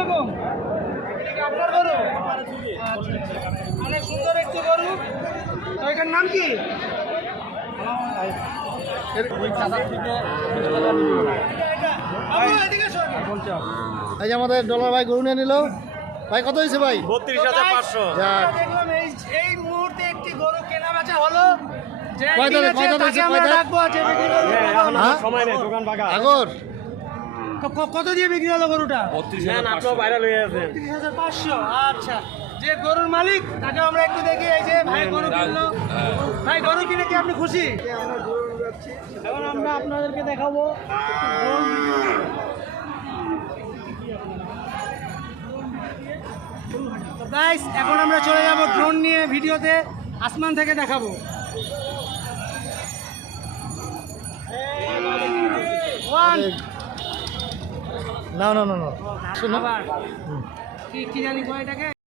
আলাইকুম। এটা কি আপনার গরু? আচ্ছা, অনেক সুন্দর একটি গরু। তো এটার নাম কি? এই যে আমাদের ডলার ভাই গরু নিয়ে নিল। ভাই কত হয়েছে ভাই? 32,500। দেখলাম এই মুহূর্তে একটি গরু কেনা বেচা হলো। যে কয় দাঁতের, কিনেছে কয় দাঁতের, তাকে আমরা কয় দাঁত? ডাকবো, যে বিক্রি করবে তাকে আমরা- হ্যাঁ? সময় নেই, দোকান ফাঁকা। আগর তো কত দিয়ে বিক্রি হলো গরুটা? ভাইরাল হয়ে আছে। 32,500। আচ্ছা, যে গরুর মালিক তাকে আমরা একটু দেখি। এই যে ভাই গরু কিনলো। ভাই গরু কিনে কি আপনি খুশি? এখন আমরা আপনাদেরকে দেখাবো ড্রোন। তো গাইস, এখন আমরা চলে যাব ড্রোন নিয়ে ভিডিওতে, আসমান থেকে দেখাবো। ওয়ান না না না না আবার কি জানি কয় এটাকে?